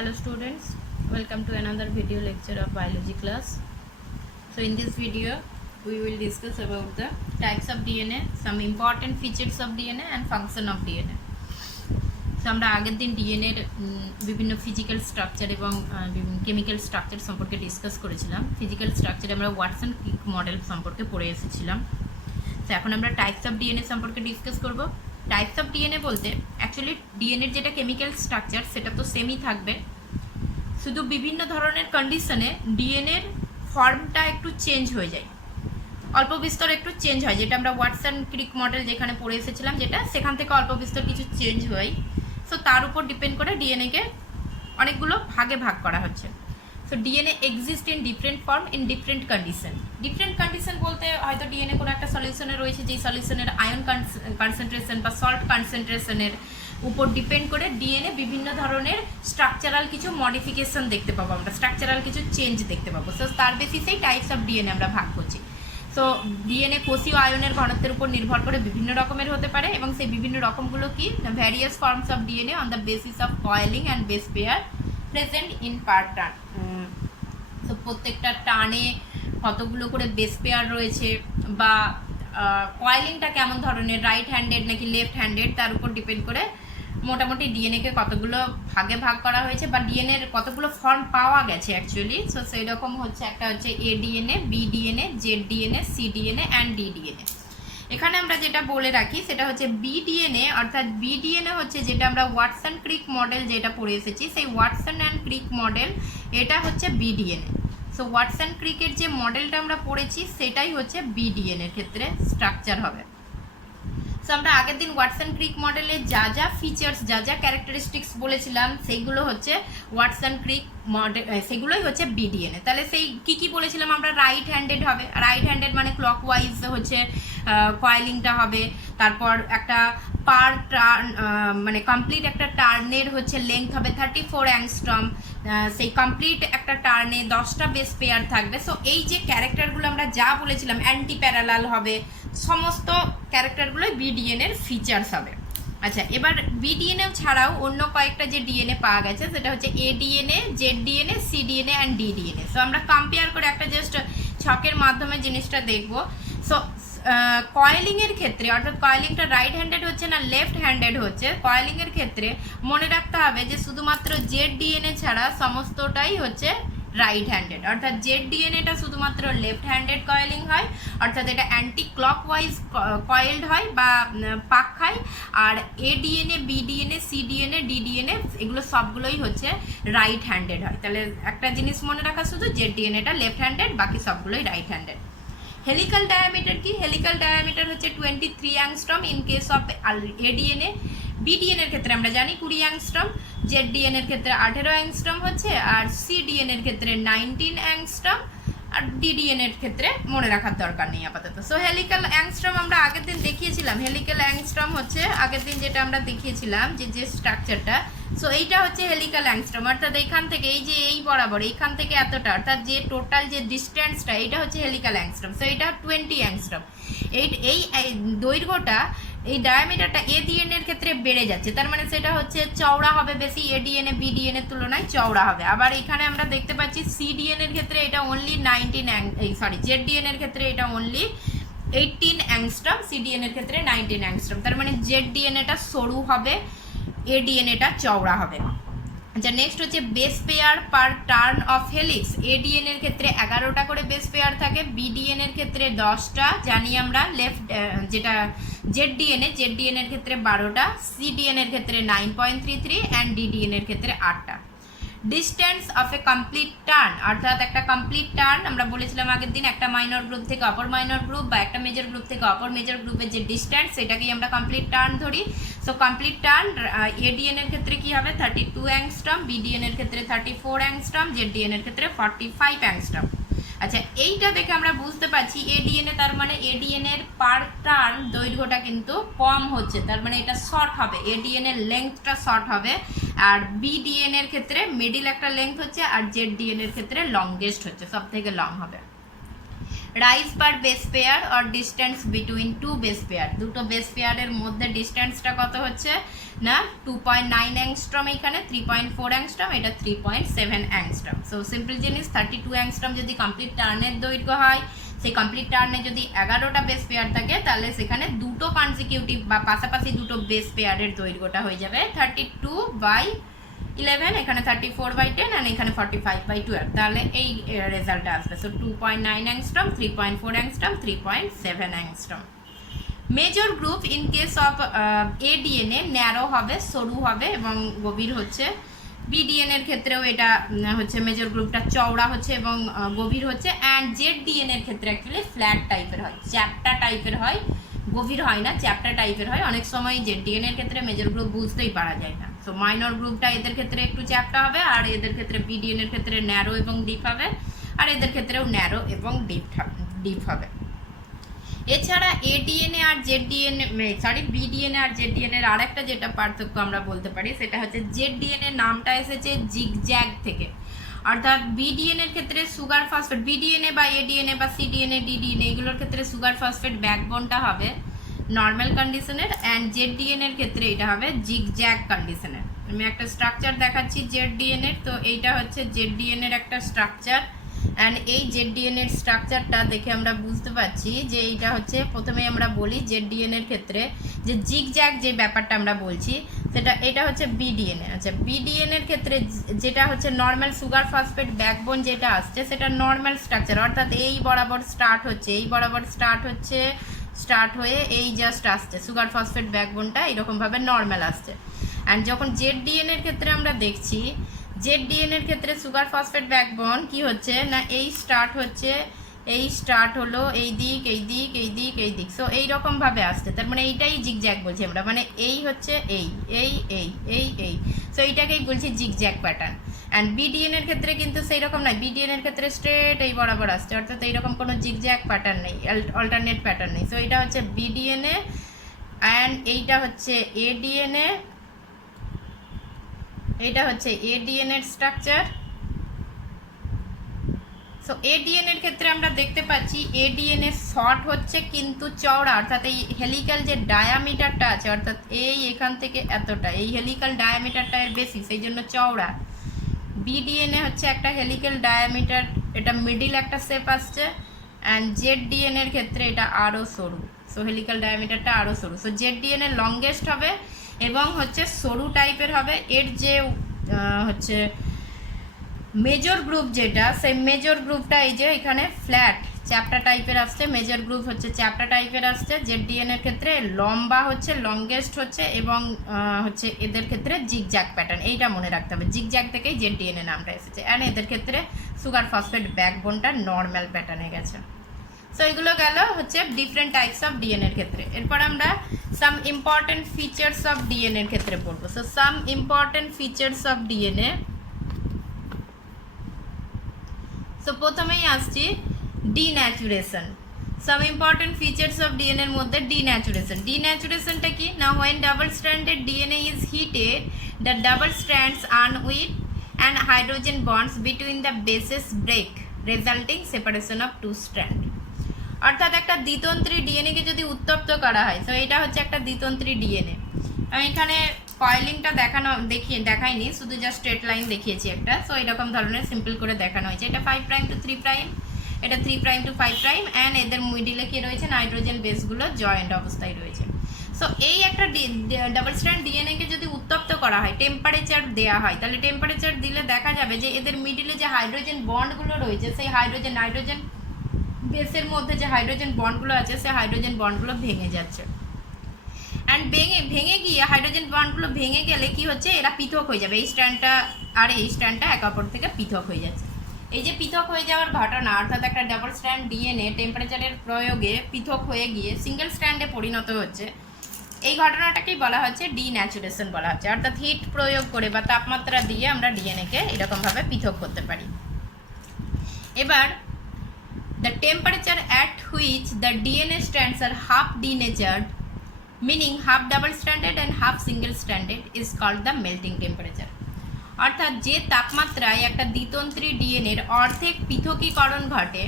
Hello students, welcome to another video lecture of biology class. So in this video we will discuss about the types of DNA, some important features of DNA and function of DNA. So আমরা আগের দিন DNA এর বিভিন্ন physical structure এবং বিভিন্ন chemical structure সম্পর্কে discuss করেছিলাম। Physical স্ট্রাকচারে আমরা ওয়াটসন ক্রিক মডেল সম্পর্কে পড়ে এসেছিলাম। তো এখন আমরা টাইপস অফ ডিএনএ সম্পর্কে ডিসকাস করব। টাইপস অফ ডিএনএ বলতে অ্যাকচুয়ালি ডিএনএর যেটা কেমিক্যাল স্ট্রাকচার সেটা তো সেমই থাকবে, শুধু বিভিন্ন ধরনের কন্ডিশনে ডিএনএর ফর্মটা একটু চেঞ্জ হয়ে যায়, অল্প বিস্তর একটু চেঞ্জ হয়, যেটা আমরা ওয়াটসন ক্রিক মডেল যেখানে পড়ে এসেছিলাম যেটা সেখান থেকে অল্প বিস্তর কিছু চেঞ্জ হয়। সো তার উপর ডিপেন্ড করে ডিএনএকে অনেকগুলো ভাগে ভাগ করা হচ্ছে। So DNA exist in different form in different condition. Different condition বলতে হয়তো ডিএনএ কোনো একটা সলিউশনে রয়েছে, যেই সলিউশনের আয়ন কনসেন্ট্রেশন বা সল্ট কনসেন্ট্রেশনের উপর ডিপেন্ড করে ডিএনএ বিভিন্ন ধরনের স্ট্রাকচারাল কিছু মডিফিকেশন দেখতে পাবো, আমরা স্ট্রাকচারাল কিছু চেঞ্জ দেখতে পাবো। সো তার বেসিসেই টাইপস অফ ডিএনএ আমরা ভাগ করছি। সো ডিএনএ কোষীয় আয়নের ঘনত্বের উপর নির্ভর করে বিভিন্ন রকমের হতে পারে, এবং সেই বিভিন্ন রকমগুলো কি various forms of DNA on the basis of coiling and base pair present in per turn. তো প্রত্যেকটা টার্নে কতগুলো করে বেস পেয়ার রয়েছে বা কয়েলিংটা কেমন ধরনের, রাইট হ্যান্ডেড নাকি লেফট হ্যান্ডেড, তার উপর ডিপেন্ড করে মোটামুটি ডিএনএকে কতগুলো ভাগে ভাগ করা হয়েছে বা ডিএনএর কতগুলো ফর্ম পাওয়া গেছে অ্যাকচুয়ালি। সো সেই রকম হচ্ছে একটা হচ্ছে A DNA, B DNA, Z DNA, C DNA and D DNA. এখানে আমরা যেটা বলে রাখি সেটা হচ্ছে বি ডিএনএ, অর্থাৎ বি ডিএনএ হচ্ছে যেটা আমরা ওয়াটসন ক্রিক মডেল যেটা পড়ে এসেছি, সেই ওয়াটসন অ্যান্ড ক্রিক মডেল এটা হচ্ছে বি ডিএনএ। সো ওয়াটসন ক্রিকের যে মডেলটা আমরা পড়েছি সেটাই হচ্ছে বি ডিএনএর ক্ষেত্রে স্ট্রাকচার হবে। সো আমরা আগের দিন ওয়াটসন ক্রিক মডেলে যা যা ফিচার্স, যা যা ক্যারেক্টারিস্টিক্স বলেছিলাম সেইগুলো হচ্ছে ওয়াটসন ক্রিক মডেল, সেগুলোই হচ্ছে বিডিএনএ। তাহলে সেই কি কি বলেছিলাম আমরা, রাইট হ্যান্ডেড হবে, রাইট হ্যান্ডেড মানে ক্লকওয়াইজ হচ্ছে কয়েলিংটা হবে, তারপর একটা পার টার্ন মানে কমপ্লিট একটা টার্নের হচ্ছে লেংথ হবে 34 অ্যাংস্ট্রম, সেই কমপ্লিট একটা টার্নে 10টা বেস পেয়ার থাকবে। সো এই যে ক্যারেক্টারগুলো আমরা যা বলেছিলাম, অ্যান্টি প্যারালাল হবে, সমস্ত ক্যারেক্টারগুলোই বিডিএনএর ফিচার্স হবে। আচ্ছা, এবার বিডিএনএ ছাড়াও অন্য কয়েকটা যে ডিএনএ পাওয়া গেছে সেটা হচ্ছে A DNA, Z DNA, C DNA and D DNA. So আমরা কম্পেয়ার করে একটা জাস্ট ছকের মাধ্যমে জিনিসটা দেখব। সো কয়েলিংয়ের ক্ষেত্রে, অর্থাৎ কয়েলিংটা রাইট হ্যান্ডেড হচ্ছে না লেফট হ্যান্ডেড হচ্ছে, কয়েলিংয়ের ক্ষেত্রে মনে রাখতে হবে যে শুধুমাত্র জেড ডিএনএ ছাড়া সমস্তটাই হচ্ছে রাইট হ্যান্ডেড, অর্থাৎ জেড ডিএনএটা শুধুমাত্র লেফট হ্যান্ডেড কয়েলিং হয়, অর্থাৎ এটা অ্যান্টি ক্লকওয়াইজ কয়েলড হয় বা পাক খায়। আর A DNA, B DNA, C DNA, D DNA এগুলো সবগুলোই হচ্ছে রাইট হ্যান্ডেড হয়। তাহলে একটা জিনিস মনে রাখা, শুধু জেড ডিএনএটা লেফট হ্যান্ডেড, বাকি সবগুলোই রাইট হ্যান্ডেড। হেলিক্যাল ডায়ামিটার কি? হেলিক্যাল ডায়ামিটার হচ্ছে 23 angstrom in case of A DNA. বিডিএনএর ক্ষেত্রে আমরা জানি 20 অ্যাংস্ট্রম, জেড ডিএনএর ক্ষেত্রে 18 অ্যাংস্ট্রম হচ্ছে, আর সি ডিএনএর ক্ষেত্রে 19 অ্যাংস্ট্রম, আর ডিডিএনএর ক্ষেত্রে মনে রাখার দরকার নেই আপাতত। সো হেলিক্যাল অ্যাংস্ট্রম আমরা আগের দিন দেখিয়েছিলাম, হেলিক্যাল অ্যাংস্ট্রম হচ্ছে আগের দিন যেটা আমরা দেখিয়েছিলাম যে স্ট্রাকচারটা। সো এইটা হচ্ছে হেলিক্যাল অ্যাংস্ট্রম, অর্থাৎ এইখান থেকে এই যে এই বরাবর এইখান থেকে এতটা, অর্থাৎ যে টোটাল যে ডিস্টেন্সটা, এটা হচ্ছে হেলিক্যাল অ্যাংস্ট্রম। সো এটা 20 অ্যাংস্ট্রম। এই দৈর্ঘ্যটা, এই ডায়ামিটারটা এ ডিএনএর ক্ষেত্রে বেড়ে যাচ্ছে, তার মানে সেটা হচ্ছে চওড়া হবে বেশি, এ ডিএনএ বি ডিএনএর তুলনায় চওড়া হবে। আবার এখানে আমরা দেখতে পাচ্ছি সি ডিএনএর ক্ষেত্রে এটা অনলি জেড ডিএনএর ক্ষেত্রে এটা অনলি 18 অ্যাংস্ট্রম, সি ডিএনএর ক্ষেত্রে 19 অ্যাংস্ট্রম। তার মানে জেড ডিএনএটা সরু হবে, এ ডিএনএটা চওড়া হবে। আচ্ছা, নেক্সট হচ্ছে বেস পেয়ার পার টার্ন অফ হেলিক্স। এ ডিএনএর ক্ষেত্রে 11টা করে বেস পেয়ার থাকে, বি ডিএনএর ক্ষেত্রে 10টা জানি আমরা, লেফট যেটা জেড ডিএনএর ক্ষেত্রে 12টা, সি ডিএনএর ক্ষেত্রে 9.33 অ্যান্ড ডি ডিএনএর ক্ষেত্রে 8টা। Distance of a complete turn, অর্থাৎ একটা কমপ্লিট টার্ন আমরা বলেছিলাম আগের দিন, একটা মাইনর গ্রুপ থেকে অপর মাইনর গ্রুপ বা একটা মেজর গ্রুপ থেকে অপর মেজর গ্রুপের যে ডিস্টেন্স সেটাকেই আমরা কমপ্লিট টার্ন ধরি। সো কমপ্লিট টার্ন এ ডিএনএর ক্ষেত্রে কি হবে 32 অ্যাংস্ট্রম, বি ডিএনএর ক্ষেত্রে 34 অ্যাংস্ট্রম, জেড ডিএনএর ক্ষেত্রে 45 অ্যাংস্ট্রম। আচ্ছা, এইটা দেখে আমরা বুঝতে পারছি এ ডিএনএ, তার মানে এ ডিএনএর পার টার্ন দৈর্ঘ্যটা কিন্তু কম হচ্ছে, তার মানে এটা শর্ট হবে, এ ডিএনএর লেংথটা শর্ট হবে। আর বি ডিএনএর ক্ষেত্রে মিডিল একটা লেংথ হচ্ছে, আর জেড ডিএনএর ক্ষেত্রে লংগেস্ট হচ্ছে, সব থেকে লং হবে। Rise per base pair or distance between two base pair, দুটো বেস পেয়ারের মধ্যে ডিস্টেন্সটা কত হচ্ছে না 2.9 অ্যাংস্ট্রম, এখানে 3.4 অ্যাংস্ট্রম, এটা 3.7 অ্যাংস্ট্রম। সো সিম্পল জিনিস 32 অ্যাংস্ট্রম যদি কমপ্লিট টার্নের দৈর্ঘ্য হয়, সেই কমপ্লিট টার্নে যদি 11টা বেস পেয়ার থাকে, তাহলে সেখানে দুটো কনজিকিউটিভ বা পাশাপাশি দুটো বেস পেয়ারের দৈর্ঘ্যটা হয়ে যাবে 32/11, এখানে 34/10 আর এখানে 45/12, তাহলে এই রেজাল্টটা আসবে। So 2.9 angstrom, 3.4 angstrom, 3.7 angstrom. Major group in case of A DNA narrow হবে, সরু হবে এবং গভীর হচ্ছে। বিডিএন এর ক্ষেত্রেও এটা হচ্ছে মেজর গ্রুপটা চওড়া হচ্ছে এবং গভীর হচ্ছে। অ্যান্ড জেড ডিএন এর ক্ষেত্রে অ্যাকচুয়ালি ফ্ল্যাট টাইপের হয়, চ্যাপ্টা টাইপের হয়, গভীর হয় না, চ্যাপ্টা টাইপের হয়। অনেক সময় জেড ডিএন এর ক্ষেত্রে মেজর গ্রুপ বুঝতেই পারা যায় না। সো মাইনর গ্রুপটা এদের ক্ষেত্রে একটু চ্যাপ্টা হবে, আর এদের ক্ষেত্রে বিডিএন এর ক্ষেত্রে ন্যারো এবং ডিপ হবে, আর এদের ক্ষেত্রেও ন্যারো এবং ডিপ হবে। এছাড়া এডিএনএ আর জেড ডিএনএ বিডিএনএ আর জেড ডিএনএ এর আরেকটা যেটা পার্থক্য আমরা বলতে পারি, সেটা হচ্ছে জেড ডিএনএ নামটা এসেছে জিগজ্যাগ থেকে। অর্থাৎ বিডিএনএ এর ক্ষেত্রে সুগার ফসফেট, বিডিএনএ বা এডিএনএ বা সিডিএনএ ডিডিএনএ এগুলোর ক্ষেত্রে সুগার ফসফেট ব্যাকবোনটা হবে নর্মাল কন্ডিশনের, অ্যান্ড জেড ডিএনএ এর ক্ষেত্রে এটা হবে জিগজ্যাগ কন্ডিশনের। আমি একটা স্ট্রাকচার দেখাচ্ছি জেড ডিএনএ, তো এইটা হচ্ছে জেড ডিএনএ এর একটা স্ট্রাকচার। অ্যান্ড এই জেড ডিএনএ এর স্ট্রাকচারটা দেখে আমরা বুঝতে পারছি যে এইটা হচ্ছে, প্রথমেই আমরা বলি জেড ডিএনএ এর ক্ষেত্রে যে জিগজ্যাগ যে ব্যাপারটা আমরা বলছি সেটা, এটা হচ্ছে বিডিএনএ। আচ্ছা, বিডিএনএ এর ক্ষেত্রে যেটা হচ্ছে নর্মাল সুগার ফসফেট ব্যাকবোন যেটা আসছে সেটা নর্মাল স্ট্রাকচার, অর্থাৎ এই বরাবর স্টার্ট হচ্ছে, এই বরাবর স্টার্ট হয়ে এই জাস্ট আসছে সুগার ফসফেট ব্যাকবোনটা এরকমভাবে নর্মাল আসছে। অ্যান্ড যখন জেড ডিএনএ এর ক্ষেত্রে আমরা দেখছি, জেড ডিএনএ এর ক্ষেত্রে সুগার ফসফেট ব্যাকবোন কি হচ্ছে না এই স্টার্ট হচ্ছে, এই স্টার্ট হলো এই দিক এই দিক এই দিক এই দিক, সো এইরকমভাবে আসছে। তার মানে এইটাই জিগজ্যাগ বলছি আমরা, মানে এই হচ্ছে এই এই এই এই এই, সো এইটাকেই বলছি জিগজ্যাগ প্যাটার্ন। অ্যান্ড বিডিএন এর ক্ষেত্রে কিন্তু সেই রকম নয়, বিডিএন এর ক্ষেত্রে স্ট্রেট এই বরাবর আসছে, অর্থাৎ এইরকম কোনো জিগজ্যাগ প্যাটার্ন নেই, অল্টারনেট প্যাটার্ন নেই। সো এটা হচ্ছে বিডিএনএ অ্যান্ড এইটা হচ্ছে এডিএনএ, এটা হচ্ছে এডিএন এর স্ট্রাকচার। সো এডিএন এর ক্ষেত্রে আমরা দেখতে পাচ্ছি এডিএন এর শর্ট হচ্ছে কিন্তু চওড়া, অর্থাৎ এই হেলিক্যাল যে ডায়ামিটারটা আছে, অর্থাৎ এই এখান থেকে এতটা, এই হেলিক্যাল ডায়ামিটারটা এর বেশি, সেই জন্য চওড়া। বিডিএনএ হচ্ছে একটা হেলিক্যাল ডায়ামিটার, এটা মিডিল একটা শেপ আসছে। অ্যান্ড জেড ডিএন এর ক্ষেত্রে এটা আরও সরু, সো হেলিক্যাল ডায়ামিটারটা আরও সরু। সো জেড ডিএনএ লংগেস্ট হবে এবং হচ্ছে সরু টাইপের হবে। এর যে হচ্ছে মেজর গ্রুপ যেটা, সেই মেজর গ্রুপটা এই যে এখানে ফ্ল্যাট চ্যাপ্টা টাইপের আসছে, মেজর গ্রুপ হচ্ছে চ্যাপ্টা টাইপের আসছে। জেড ডিএনএ এর ক্ষেত্রে লম্বা হচ্ছে, লংগেস্ট হচ্ছে এবং হচ্ছে এদের ক্ষেত্রে জিগজ্যাগ প্যাটার্ন, এইটা মনে রাখতে হবে, জিগজ্যাগ থেকেই জেড ডিএনএ নামটা এসেছে। অ্যান্ড এদের ক্ষেত্রে সুগার ফসফেট ব্যাকবোনটা নর্মাল প্যাটার্নে গেছে। সো এগুলো গেল হচ্ছে ডিফারেন্ট টাইপস অফ ডিএনএ এর ক্ষেত্রে। এরপর আমরা some important features of DNA এর ক্ষেত্রে পড়বো। So some important features of DNA. So প্রথমেই আসছি denaturation. Some important features of DNA এর মধ্যে ডিন্যাচুরেশন। ডিন্যাচুরেশনটা কি না, when double stranded DNA is heated, the double strands unwind and hydrogen bonds between the bases break, resulting separation of two strands. অর্থাৎ একটা দ্বিতন্ত্রী DNA কে যদি উত্তপ্ত করা হয়, তো এটা হচ্ছে একটা দ্বিতন্ত্রী ডিএনএ। আমি এখানে কয়েলিংটা দেখাইনি, শুধু জাস্ট স্ট্রেট লাইন দেখিয়েছি একটা। সো এরকম ধরনের সিম্পল করে দেখানো হয়েছে। এটা 5 প্রাইম টু 3 প্রাইম, এটা 3 প্রাইম টু 5 প্রাইম, অ্যান্ড এদের মিডিলে কি রয়েছে, নাইট্রোজেন বেসগুলো জয়েন্ট অবস্থায় রয়েছে। সো এই একটা ডাবল স্ট্র্যান্ড ডিএনএ কে যদি উত্তপ্ত করা হয়, টেম্পারেচার দেওয়া হয়, তাহলে টেম্পারেচার দিলে দেখা যাবে যে এদের মিডিলে যে হাইড্রোজেন বন্ডগুলো রয়েছে, সেই হাইড্রোজেন নাইট্রোজেন বেসের মধ্যে যে হাইড্রোজেন বন্ডগুলো আছে, সেই হাইড্রোজেন বন্ডগুলো ভেঙে যাচ্ছে। অ্যান্ড ভেঙে গিয়ে হাইড্রোজেন বন্ডগুলো ভেঙে গেলে কি হচ্ছে, এরা পৃথক হয়ে যাবে, এই স্ট্র্যান্ডটা আর এই স্ট্র্যান্ডটা একে অপর থেকে পৃথক হয়ে যাচ্ছে। এই যে পৃথক হয়ে যাওয়ার ঘটনা, অর্থাৎ একটা ডাবল স্ট্র্যান্ড ডিএনএ টেম্পারেচারের প্রয়োগে পৃথক হয়ে গিয়ে সিঙ্গেল স্ট্র্যান্ডে পরিণত হচ্ছে, এই ঘটনাটাকেই বলা হচ্ছে ডিন্যাচুরেশন বলা হচ্ছে। অর্থাৎ হিট প্রয়োগ করে বা তাপমাত্রা দিয়ে আমরা ডিএনএকে এরকমভাবে পৃথক করতে পারি। এবার the temperature at which the DNA strands are half denatured, meaning half double stranded and half single stranded, is called the melting temperature. অর্থাৎ যে তাপমাত্রায় একটা দ্বিতন্ত্রী ডিএনএর অর্ধেক পৃথকীকরণ ঘটে,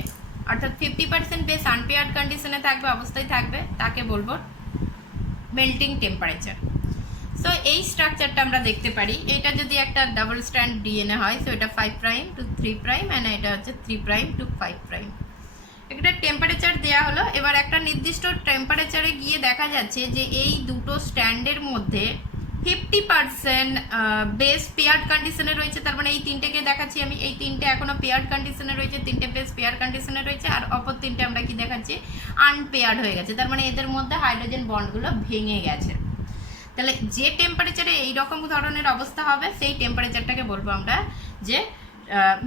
অর্থাৎ 50% বেস আনপেয়ার্ড কন্ডিশনে থাকবে, অবস্থায় থাকবে, তাকে বলবো মেল্টিং টেম্পারেচার। সো এই স্ট্রাকচারটা আমরা দেখতে পারি, এটা যদি একটা ডাবল স্ট্র্যান্ড ডিএনএ হয়, সো এটা 5 প্রাইম টু 3 প্রাইম অ্যান্ড এটা হচ্ছে 3 প্রাইম টু 5 প্রাইম। একটা টেম্পারেচার দেওয়া হলো, এবার একটা নির্দিষ্ট টেম্পারেচারে গিয়ে দেখা যাচ্ছে যে এই দুটো স্ট্যান্ডের মধ্যে 50% বেস পেয়ার্ড কন্ডিশনে রয়েছে। তার মানে এই তিনটেকে দেখাচ্ছি আমি, এই তিনটে এখনো পেয়ার্ড কন্ডিশনে রয়েছে, তিনটে বেস পেয়ার কন্ডিশনে রয়েছে, আর অপর তিনটে আমরা কি দেখাচ্ছি, আনপেয়ার্ড হয়ে গেছে। তার মানে এদের মধ্যে হাইড্রোজেন বন্ডগুলো ভেঙে গেছে। তাহলে যে টেম্পারেচারে এইরকম ধরনের অবস্থা হবে সেই টেম্পারেচারটাকে বলবো আমরা যে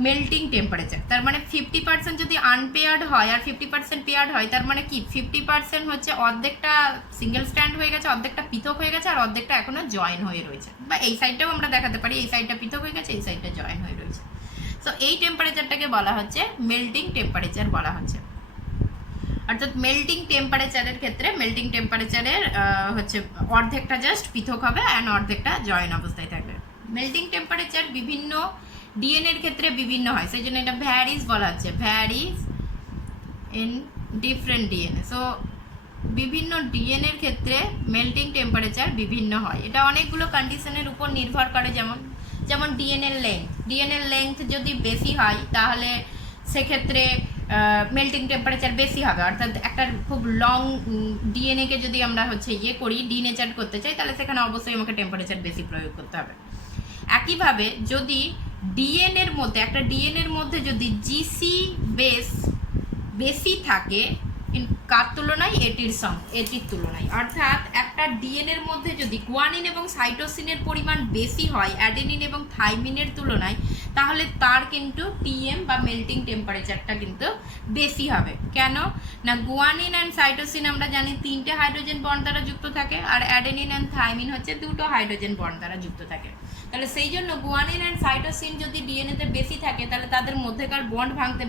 মেল্টিং টেম্পারেচার। তার মানে 50% যদি আনপেয়ার্ড হয় আর 50% পেয়ার্ড হয়, তার মানে কি 50% হচ্ছে অর্ধেকটা সিঙ্গেল স্ট্যান্ড হয়ে গেছে, অর্ধেকটা পৃথক হয়ে গেছে, আর অর্ধেকটা এখনো জয়েন হয়ে রয়েছে। বা এই সাইডটাও আমরা দেখাতে পারি, এই সাইডটা পৃথক হয়ে গেছে, এই সাইডটা জয়েন হয়ে রয়েছে। সো এই টেম্পারেচারটাকে বলা হচ্ছে মেল্টিং টেম্পারেচার বলা হচ্ছে। অর্থাৎ মেল্টিং টেম্পারেচারের ক্ষেত্রে মেল্টিং টেম্পারেচারের হচ্ছে অর্ধেকটা জাস্ট পৃথক হবে অ্যান্ড অর্ধেকটা জয়েন অবস্থায় থাকবে। মেল্টিং টেম্পারেচার বিভিন্ন ডিএনএর ক্ষেত্রে বিভিন্ন হয়, সেই জন্য এটা ভ্যারিজ বলা হচ্ছে, varies in different DNA. So বিভিন্ন ডিএনএর ক্ষেত্রে মেল্টিং টেম্পারেচার বিভিন্ন হয়। এটা অনেকগুলো কন্ডিশনের উপর নির্ভর করে, যেমন ডিএনএর লেংথ যদি বেশি হয় তাহলে সেক্ষেত্রে মেল্টিং টেম্পারেচার বেশি হবে। অর্থাৎ একটা খুব লং ডিএনএকে যদি আমরা হচ্ছে করি, ডিনেচার করতে চাই, তাহলে সেখানে অবশ্যই আমাকে টেম্পারেচার বেশি প্রয়োগ করতে হবে। একইভাবে যদি ডিএনএর মধ্যে যদি জিসি বেস বেশি থাকে কার তুলনায়, এটির তুলনায়, অর্থাৎ একটা ডিএনএর মধ্যে যদি গুয়ানিন এবং সাইটোসিনের পরিমাণ বেশি হয় অ্যাডেনিন এবং থাইমিনের তুলনায়, তাহলে তার কিন্তু টিএম বা মেল্টিং টেম্পারেচারটা কিন্তু বেশি হবে। কেন না, গুয়ানিন অ্যান্ড সাইটোসিন আমরা জানি 3টে হাইড্রোজেন বন্ড দ্বারা যুক্ত থাকে, আর অ্যাডেনিন অ্যান্ড থাইমিন হচ্ছে 2টো হাইড্রোজেন বন্ড দ্বারা যুক্ত থাকে। তাহলে সেই জন্য গুয়ানিন অ্যান্ড সাইটোসিন যদি ডিএনএতে বেশি থাকে, তাহলে তাদের মধ্যেকার বন্ড ভাঙতে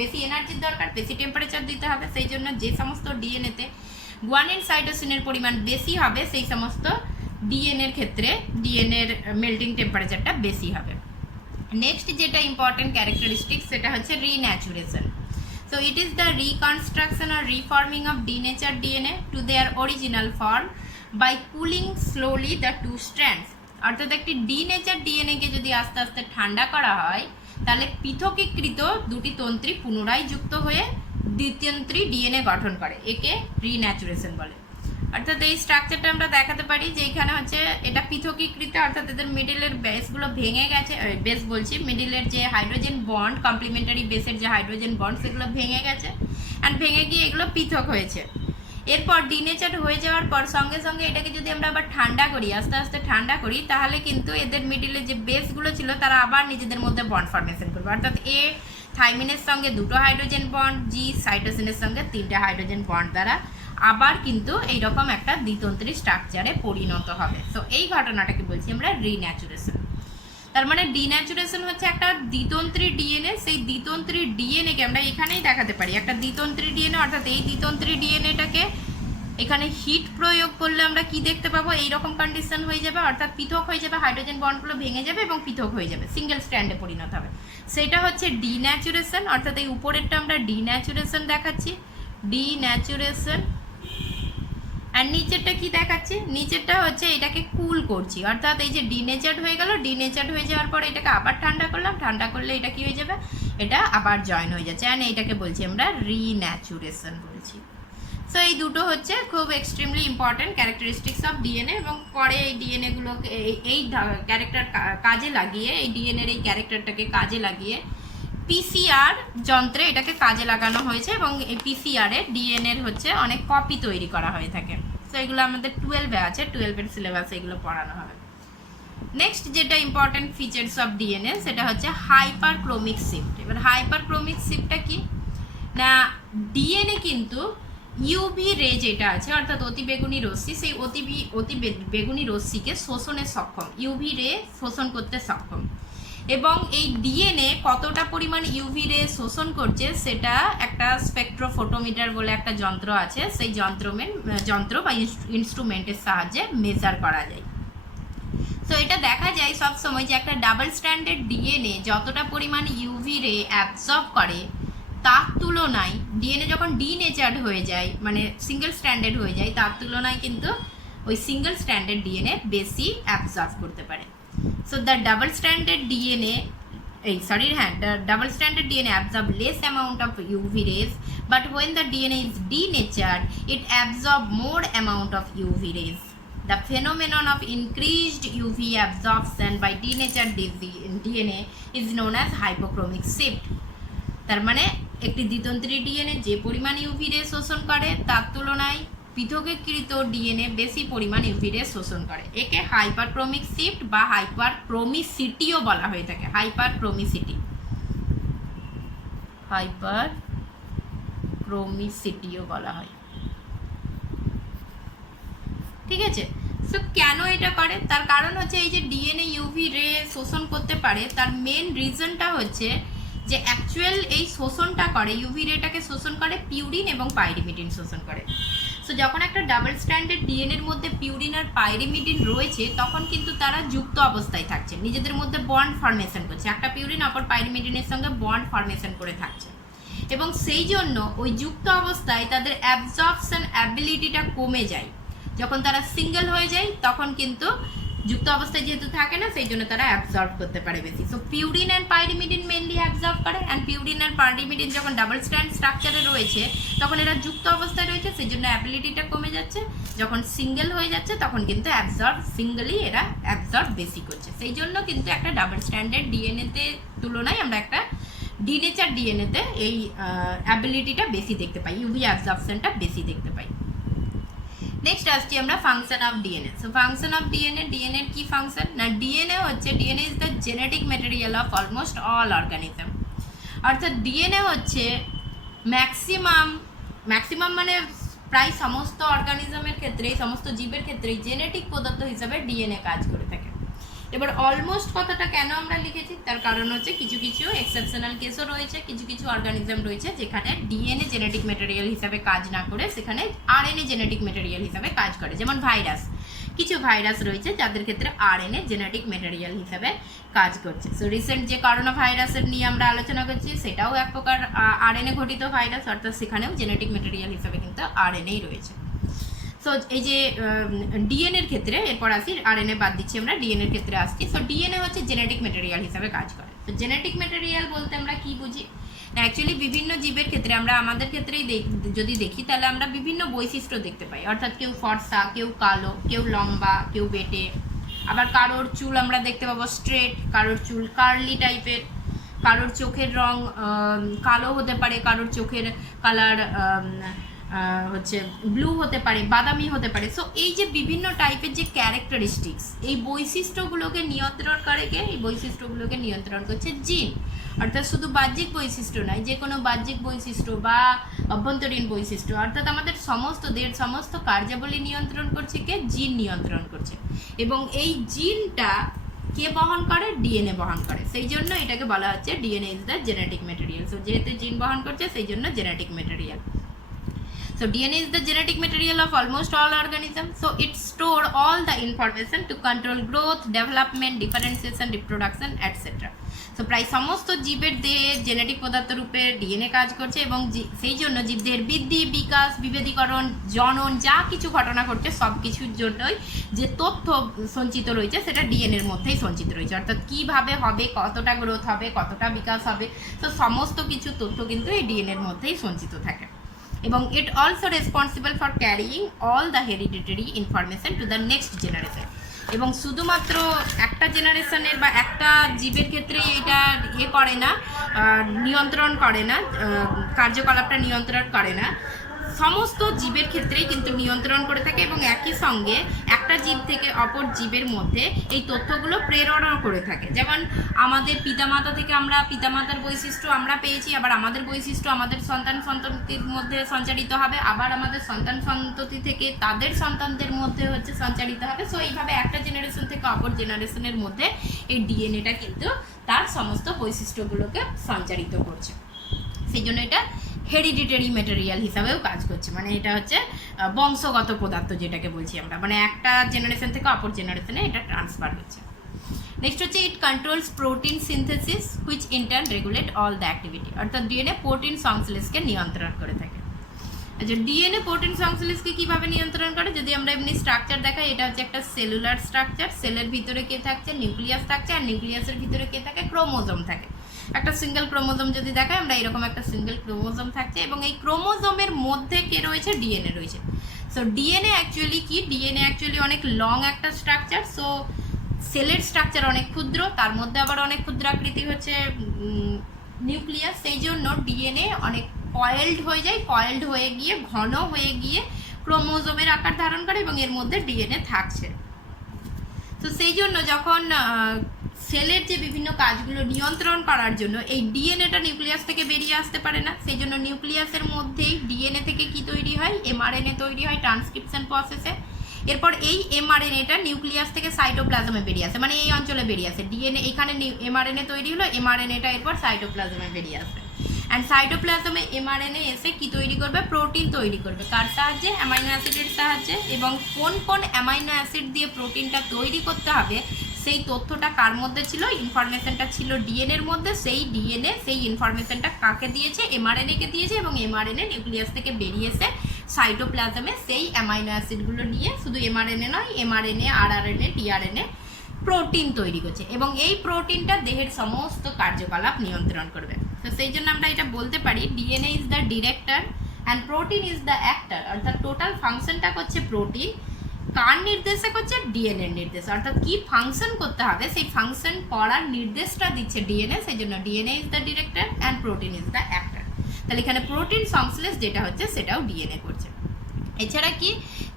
বেশি এনার্জির দরকার, বেশি টেম্পারেচার দিতে হবে। সেই জন্য যে সমস্ত ডিএনএতে গুয়ানিন সাইটোসিনের পরিমাণ বেশি হবে, সেই সমস্ত ডিএনএর ক্ষেত্রে ডিএনএর মেল্টিং টেম্পারেচারটা বেশি হবে। নেক্সট যেটা ইম্পর্টেন্ট ক্যারেক্টারিস্টিক্স, সেটা হচ্ছে রিন্যাচুরেশন। So it is the reconstruction or reforming of denatured DNA to their original form by cooling slowly the two strands. অর্থাৎ একটি ডিনেচার ডিএনএকে যদি আস্তে আস্তে ঠান্ডা করা হয়, তাহলে পৃথকীকৃত দুটি তন্ত্রী পুনরায় যুক্ত হয়ে দ্বিতন্ত্রী ডিএনএ গঠন করে, একে রিন্যাচুরেশন বলে। অর্থাৎ এই স্ট্রাকচারটা আমরা দেখাতে পারি যে এখানে হচ্ছে এটা পৃথকীকৃত, অর্থাৎ এদের মিডিলের বেসগুলো ভেঙে গেছে, মিডিলের যে হাইড্রোজেন বন্ড, কমপ্লিমেন্টারি বেসের যে হাইড্রোজেন বন্ড, সেগুলো ভেঙে গেছে অ্যান্ড ভেঙে গিয়ে এগুলো পৃথক হয়েছে। এরপর ডিনেচার হয়ে যাওয়ার পর সঙ্গে সঙ্গে এটাকে যদি আমরা আবার ঠান্ডা করি, আস্তে আস্তে ঠান্ডা করি, তাহলে কিন্তু এদের মিডিলে যে বেসগুলো ছিল তারা আবার নিজেদের মধ্যে বন্ড ফর্মেশন করবে। অর্থাৎ এ থাইমিনের সঙ্গে 2টো হাইড্রোজেন বন্ড, জি সাইটোসিনের সঙ্গে 3টে হাইড্রোজেন বন্ড দ্বারা আবার কিন্তু এইরকম একটা দ্বিতন্ত্রী স্ট্রাকচারে পরিণত হবে। তো এই ঘটনাটাকে বলছি আমরা রিন্যাচুরেশন। তার মানে ডিন্যাচুরেশন হচ্ছে একটা দ্বিতন্ত্রী ডিএনএ, সেই দ্বিতন্ত্রী ডিএনএকে আমরা এখানেই দেখাতে পারি একটা দ্বিতন্ত্রী ডিএনএ। অর্থাৎ এই দ্বিতন্ত্রী ডিএনএটাকে এখানে হিট প্রয়োগ করলে আমরা কি দেখতে পাবো, এইরকম কন্ডিশন হয়ে যাবে, অর্থাৎ পৃথক হয়ে যাবে, হাইড্রোজেন বন্ডগুলো ভেঙে যাবে এবং পৃথক হয়ে যাবে, সিঙ্গেল স্ট্র্যান্ডে পরিণত হবে। সেটা হচ্ছে ডিন্যাচুরেশন। অর্থাৎ এই উপরেরটা আমরা ডিন্যাচুরেশন দেখাচ্ছি, ডিন্যাচুরেশন। আর নিচেরটা কি দেখাচ্ছি, নিচেরটা হচ্ছে এটাকে কুল করছি। অর্থাৎ এই যে ডিনেচার্ড হয়ে গেল, ডিনেচার্ড হয়ে যাওয়ার পরে এটাকে আবার ঠান্ডা করলাম, ঠান্ডা করলে এটা কি হয়ে যাবে, এটা আবার জয়েন হয়ে যাচ্ছে, অ্যান্ড এইটাকে বলছি আমরা রিন্যাচুরেশন বলছি। সো এই দুটো হচ্ছে খুব extremely important characteristics of DNA, এবং পরে এই ডিএনএগুলোকে এই ক্যারেক্টার কাজে লাগিয়ে, এই ডিএনএর এই ক্যারেক্টারটাকে কাজে লাগিয়ে পিসিআর যন্ত্রে এটাকে কাজে লাগানো হয়েছে, এবং এই পিসিআরে ডিএনএর হচ্ছে অনেক কপি তৈরি করা হয়ে থাকে। তো এগুলো আমাদের 12-এ আছে, 12-এর সিলেবাসে এগুলো পড়ানো হবে। নেক্সট যেটা ইম্পর্টেন্ট ফিচার্স অফ ডিএনএ, সেটা হচ্ছে হাইপারক্রোমিক শিফট। এবার হাইপারক্রোমিক শিফটটা কি না, ডিএনএ কিন্তু ইউভি রে যেটা আছে, অর্থাৎ অতি বেগুনি রশ্মি, সেই অতি বেগুনি রশ্মিকে শোষণে সক্ষম, ইউভি রে শোষণ করতে সক্ষম। এবং এই ডিএনএ কতটা পরিমাণ ইউভি রে শোষণ করছে সেটা একটা স্পেকট্রোফোটোমিটার বলে একটা যন্ত্র আছে, সেই যন্ত্র বা ইনস্ট্রুমেন্টের সাহায্যে মেজার করা যায়। তো এটা দেখা যায় সব সময় যে একটা ডাবল স্ট্র্যান্ডেড ডিএনএ যতটা পরিমাণ ইউভি রে অ্যাবজর্ব করে, তার তুলনায় ডিএনএ যখন ডিনেচার্ড হয়ে যায়, মানে সিঙ্গেল স্ট্র্যান্ডেড হয়ে যায়, তার তুলনায় কিন্তু ওই সিঙ্গেল স্ট্র্যান্ডেড ডিএনএ বেশি অ্যাবজর্ব করতে পারে। So the double stranded DNA the double stranded DNA absorb less amount of UV rays, but when the DNA is denatured, it absorb more amount of UV rays. The phenomenon of increased UV absorption by denatured DNA is known as hypochromic shift. তার মানে একটি দ্বিতন্ত্রী DNA যে পরিমাণ UV রে শোষণ করে তার তুলনায় পৃথকীকৃত ডিএনএ বেশি পরিমাণ ইউভি রে শোষণ করে। একে হাইপারক্রোমিক শিফট বা হাইপারক্রোমিসিটিও বলা হয়ে থাকে। হাইপারক্রোমিসিটিও বলা হয়, ঠিক আছে। সো কেন এটা করে? তার কারণ হচ্ছে এই যে ডিএনএ ইউভি রে শোষণ করতে পারে, তার মেন রিজনটা হচ্ছে যে অ্যাকচুয়াল এই শোষণটা করে, ইউভি রেটাকে শোষণ করে পিউরিন এবং পাইরিমিডিন শোষণ করে। সো যখন একটা ডাবল স্ট্র্যান্ডেড ডিএনএর মধ্যে পিউরিন আর পাইরিমিডিন রয়েছে, তখন কিন্তু তারা যুক্ত অবস্থায় থাকছে, নিজেদের মধ্যে বন্ড ফর্মেশন করছে, একটা পিউরিন অপর পাইরিমিডিনের সঙ্গে বন্ড ফর্মেশন করে থাকছে, এবং সেই জন্য ওই যুক্ত অবস্থায় তাদের অ্যাবজর্পশন অ্যাবিলিটিটা কমে যায়। যখন তারা সিঙ্গেল হয়ে যায় তখন কিন্তু যুক্ত অবস্থায় যেহেতু থাকে না, সেই জন্য তারা অ্যাবজর্ব করতে পারে বেশি। So purine and pyrimidine mainly absorb করে, অ্যান্ড পিউরিন অ্যান্ড পাইরিমিডিন যখন ডাবল স্ট্র্যান্ড স্ট্রাকচারে রয়েছে তখন এরা যুক্ত অবস্থায় রয়েছে, সেই জন্য অ্যাবিলিটিটা কমে যাচ্ছে। যখন সিঙ্গেল হয়ে যাচ্ছে তখন কিন্তু সিঙ্গেলই এরা অ্যাবজর্ব বেশি করছে। সেই জন্য কিন্তু একটা ডাবল স্ট্র্যান্ডেড ডিএনএতে তুলনায় আমরা একটা ডিনেচার ডিএনএতে এই অ্যাবিলিটিটা বেশি দেখতে পাই, ইউভি অ্যাবজর্পশনটা বেশি দেখতে পাই। নেক্সট আসছি আমরা function of DNA. So function of DNA, ডিএনএর কি ফাংশন না, ডিএনএ হচ্ছে, DNA is the genetic material of almost all organism. অর্থাৎ ডিএনএ হচ্ছে ম্যাক্সিমাম মানে প্রায় সমস্ত অর্গানিজমের ক্ষেত্রেই, সমস্ত জীবের ক্ষেত্রেই জেনেটিক পদার্থ হিসাবে ডিএনএ কাজ করে থাকে। এবার অলমোস্ট কথাটা কেন আমরা লিখেছি, তার কারণ হচ্ছে কিছু কিছু এক্সেপশনাল কেসও রয়েছে, কিছু কিছু অর্গানিজম রয়েছে যেখানে ডিএনএ জেনেটিক ম্যাটেরিয়াল হিসাবে কাজ না করে সেখানে আরএনএ জেনেটিক ম্যাটেরিয়াল হিসাবে কাজ করে। যেমন ভাইরাস, কিছু ভাইরাস রয়েছে যাদের ক্ষেত্রে আরএনএ জেনেটিক ম্যাটেরিয়াল হিসাবে কাজ করছে। সো রিসেন্ট যে করোনা ভাইরাসের নিয়ে আমরা আলোচনা করছি, সেটাও এক প্রকার আরএনএ ঘটিত ভাইরাস, অর্থাৎ সেখানেও জেনেটিক ম্যাটেরিয়াল হিসাবে কিন্তু আরএনএই রয়েছে। সো এই যে ডিএনএর ক্ষেত্রে, এরপর আসি, আরএনএ বাদ দিচ্ছি আমরা, ডিএনএর ক্ষেত্রে আসছি। সো ডিএনএ হচ্ছে জেনেটিক ম্যাটেরিয়াল হিসাবে কাজ করে। তো জেনেটিক ম্যাটেরিয়াল বলতে আমরা কি বুঝি? অ্যাকচুয়ালি বিভিন্ন জীবের ক্ষেত্রে, আমরা আমাদের ক্ষেত্রেই যদি দেখি তাহলে আমরা বিভিন্ন বৈশিষ্ট্য দেখতে পাই। অর্থাৎ কেউ ফর্সা, কেউ কালো, কেউ লম্বা, কেউ বেটে, আবার কারোর চুল আমরা দেখতে পাবো স্ট্রেট, কারোর চুল কার্লি টাইপের, কারোর চোখের রং কালো হতে পারে, কারোর চোখের কালার হচ্ছে ব্লু হতে পারে, বাদামি হতে পারে। সো এই যে বিভিন্ন টাইপের যে ক্যারেক্টারিস্টিক্স, এই বৈশিষ্ট্যগুলোকে নিয়ন্ত্রণ করে কে? এই বৈশিষ্ট্যগুলোকে নিয়ন্ত্রণ করছে জিন। অর্থাৎ শুধু বাহ্যিক বৈশিষ্ট্য নয়, যে কোনো বাহ্যিক বৈশিষ্ট্য বা অভ্যন্তরীণ বৈশিষ্ট্য, অর্থাৎ আমাদের সমস্ত কার্যাবলী নিয়ন্ত্রণ করছে কে? জিন নিয়ন্ত্রণ করছে। এবং এই জিনটা কে বহন করে? ডিএনএ বহন করে। সেই জন্য এটাকে বলা হচ্ছে DNA is the genetic material. So যেহেতু জিন বহন করছে সেই জন্য genetic material. So DNA is the genetic material of almost all organisms. So it store all the information to control growth, development, differentiation, reproduction, etc. So প্রায় সমস্ত জীবের দেহে জেনেটিক পদার্থ রূপে ডিএনএ কাজ করছে, এবং সেই জন্য জীবদের বৃদ্ধি, বিকাশ, বিভেদীকরণ, জনন যা কিছু ঘটনা ঘটছে সব কিছুর জন্যই যে তথ্য সঞ্চিত রয়েছে সেটা ডিএনএর মধ্যেই সঞ্চিত রয়েছে। অর্থাৎ কীভাবে হবে, কতটা গ্রোথ হবে, কতটা বিকাশ হবে, তো সমস্ত কিছু তথ্য কিন্তু এই ডিএনএর মধ্যেই সঞ্চিত থাকে। এবং it also responsible for carrying all the hereditary information to the next generation. এবং শুধুমাত্র একটা জেনারেশনের বা একটা জীবের ক্ষেত্রে এটা করে না, নিয়ন্ত্রণ করে না, কার্যকলাপটা নিয়ন্ত্রণ করে না, সমস্ত জীবের ক্ষেত্রেই কিন্তু নিয়ন্ত্রণ করে থাকে। এবং একই সঙ্গে একটা জীব থেকে অপর জীবের মধ্যে এই তথ্যগুলো প্রেরণা করে থাকে। যেমন আমাদের পিতামাতা থেকে আমরা পিতামাতার বৈশিষ্ট্য আমরা পেয়েছি, আবার আমাদের বৈশিষ্ট্য আমাদের সন্তানটির মধ্যে সঞ্চারিত হবে, আবার আমাদের সন্ততি থেকে তাদের সন্তানদের মধ্যে হচ্ছে সঞ্চারিত হবে। সো এইভাবে একটা জেনারেশন থেকে অপর জেনারেশনের মধ্যে এই ডিএনএটা কিন্তু তার সমস্ত বৈশিষ্ট্যগুলোকে সঞ্চারিত করছে। সেই জন্য এটা হেরিডিটারি ম্যাটেরিয়াল হিসাবেও কাজ করছে। মানে এটা হচ্ছে বংশগত পদার্থ যেটাকে বলছি আমরা, মানে একটা জেনারেশন থেকে অপর জেনারেশনে এটা ট্রান্সফার হচ্ছে। নেক্সট হচ্ছে it controls protein synthesis which in turn regulate all the activity, অর্থাৎ ডিএনএ প্রোটিন সংশ্লেষকে নিয়ন্ত্রণ করে থাকে। আচ্ছা, ডিএনএ প্রোটিন সংশ্লেষকে কিভাবে নিয়ন্ত্রণ করে? যদি আমরা এমনি স্ট্রাকচার দেখাই, এটা হচ্ছে একটা সেলুলার স্ট্রাকচার। সেলের ভিতরে কে থাকছে? নিউক্লিয়াস থাকছে, আর নিউক্লিয়াসের ভিতরে কে থাকে? ক্রোমোজোম থাকে। একটা সিঙ্গেল ক্রোমোজোম যদি দেখাই আমরা, এরকম একটা সিঙ্গেল ক্রোমোজোম থাকছে, এবং এই ক্রোমোজোমের মধ্যে কে রয়েছে? ডিএনএ রয়েছে। সো ডিএনএ অ্যাকচুয়ালি কি? ডিএনএ অ্যাকচুয়ালি অনেক লং একটা স্ট্রাকচার। সো সেলের স্ট্রাকচার অনেক ক্ষুদ্র, তার মধ্যে আবার অনেক ক্ষুদ্রাকৃতি হচ্ছে নিউক্লিয়াস। সেই জন্য ডিএনএ অনেক কয়েলড হয়ে যায়, কয়েলড হয়ে গিয়ে ঘন হয়ে গিয়ে ক্রোমোজোমের আকার ধারণ করে, এবং এর মধ্যে ডিএনএ থাকছে। তো সেই জন্য যখন সেলের যে বিভিন্ন কাজগুলো নিয়ন্ত্রণ করার জন্য এই ডিএনএটা নিউক্লিয়াস থেকে বেরিয়ে আসতে পারে না, সেই জন্য নিউক্লিয়াসের মধ্যেই ডিএনএ থেকে কি তৈরি হয়? এমআরএনএ তৈরি হয় ট্রান্সক্রিপশন প্রসেসে। এরপর এই এমআরএনএটা নিউক্লিয়াস থেকে সাইটোপ্লাজমে বেরিয়ে আসে, মানে এই অঞ্চলে বেরিয়ে আসে। ডিএনএ এখানে এমআরএনএ তৈরি হলো, এমআরএনএটা এরপর সাইটোপ্লাজমে বেরিয়ে আসবে। অ্যান্ড সাইটোপ্লাজমে এমআরএনএ এসে কি তৈরি করবে? প্রোটিন তৈরি করবে। কার সাহায্যে? অ্যামাইনো অ্যাসিডের সাহায্যে। এবং কোন কোন অ্যামাইনো অ্যাসিড দিয়ে প্রোটিনটা তৈরি করতে হবে সেই তথ্যটা কার মধ্যে ছিল? ইনফরমেশনটা ছিল ডিএনএর মধ্যে। সেই ডিএনএ সেই ইনফরমেশনটা কাকে দিয়েছে? এমআরএনএকে দিয়েছে, এবং এমআরএনএ নিউক্লিয়াস থেকে বেরিয়ে এসে সাইটোপ্লাজমে সেই অ্যামাইনো অ্যাসিডগুলো নিয়ে শুধু এমআরএনএ নয়, এমআরএনএ, আরআরএনএ, টিআরএনএ প্রোটিন তৈরি করছে, এবং এই প্রোটিনটা দেহের সমস্ত কার্যকলাপ নিয়ন্ত্রণ করবে। তো সেই জন্য আমরা এটা বলতে পারি DNA is the director and protein is the actor, অর্থাৎ টোটাল ফাংশনটা করছে প্রোটিন, কার নির্দেশে করছে? ডিএনএ নির্দেশ। অর্থাৎ কি ফাংশন করতে হবে সেই ফাংশন করার নির্দেশটা দিচ্ছে ডিএনএ, সেই জন্য DNA is the director and protein is the actor. তাহলে এখানে প্রোটিন সংশ্লেষ যেটা হচ্ছে সেটাও ডিএনএ করছে। এছাড়া কি?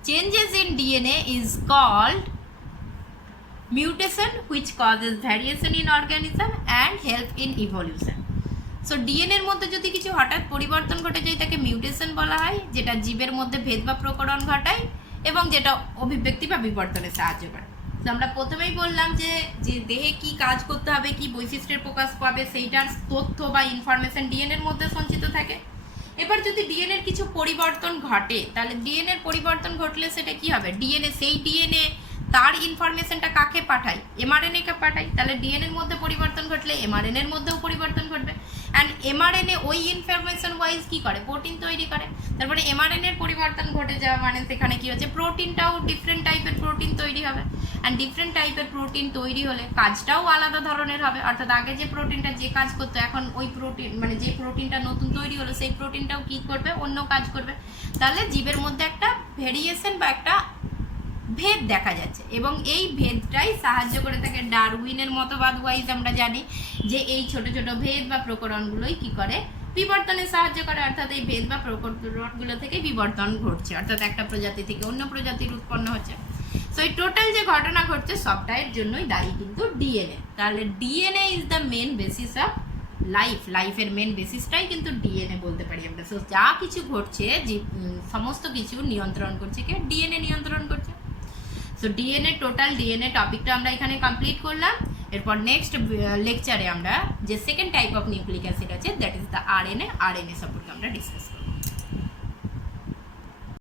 Changes in DNA is called mutation which causes variation in organism and help in evolution. So ডিএনএর মধ্যে যদি কিছু হঠাৎ পরিবর্তন ঘটে যায় তাকে মিউটেশন বলা হয়, যেটা জীবের মধ্যে ভেদ বা প্রকরণ ঘটায় এবং যেটা অভিব্যক্তি বা বিবর্তনে সাহায্য করে। তো আমরা প্রথমেই বললাম যে দেহে কি কাজ করতে হবে, কি বৈশিষ্ট্যের প্রকাশ পাবে, সেইটার তথ্য বা ইনফরমেশন ডিএনএর মধ্যে সঞ্চিত থাকে। এবার যদি ডিএনএর কিছু পরিবর্তন ঘটে, তাহলে ডিএনএর পরিবর্তন ঘটলে সেটা কি হবে? সেই ডিএনএ তার ইনফরমেশনটা কাকে পাঠায়? এমআরএনএকে পাঠায়। তাহলে ডিএনএর মধ্যে পরিবর্তন ঘটলে এমআরএনএর মধ্যেও পরিবর্তন ঘটবে, অ্যান্ড এমআরএনএ ওই ইনফরমেশন ওয়াইজ কি করে? প্রোটিন তৈরি করে। তারপরে এমআরএনএর পরিবর্তন ঘটে যাওয়া মানে সেখানে কি হচ্ছে? প্রোটিনটাও ডিফারেন্ট টাইপের প্রোটিন তৈরি হবে, অ্যান্ড ডিফারেন্ট টাইপের প্রোটিন তৈরি হলে কাজটাও আলাদা ধরনের হবে। অর্থাৎ আগে যে প্রোটিনটা যে কাজ করতো, এখন ওই প্রোটিন মানে যে প্রোটিনটা নতুন তৈরি হলো সেই প্রোটিনটাও কি করবে? অন্য কাজ করবে। তাহলে জীবের মধ্যে একটা ভেরিয়েশন বা একটা ভেদ দেখা যাচ্ছে, এবং এই ভেদটাই সাহায্য করে থাকে ডারউইনের মতবাদ ওয়াইজ আমরা জানি যে এই ছোট ছোট ভেদ বা প্রকরণগুলোই কি করে? বিবর্তনে সাহায্য করে। অর্থাৎ এই ভেদ বা প্রকরণগুলো থেকে বিবর্তন ঘটছে, অর্থাৎ একটা প্রজাতি থেকে অন্য প্রজাতির উৎপন্ন হচ্ছে। সো এই টোটাল যে ঘটনা ঘটছে সবটার জন্যই দায়ী কিন্তু ডিএনএ। তাহলে DNA is the main basis of লাইফের মেন বেসিসটাই কিন্তু ডিএনএ বলতে পারি আমরা। সো যা কিছু ঘটছে, যে সমস্ত কিছু নিয়ন্ত্রণ করছে কে? ডিএনএ নিয়ন্ত্রণ করছে। সো ডিএনএ, টোটাল ডিএনএ টপিকটা আমরা এখানে কমপ্লিট করলাম। এরপর নেক্সট লেকচারে আমরা যে second type of nucleic acid আছে, দ্যাট ইজ দ্য আরএনএ সম্পর্কে আমরা ডিসকাস করব।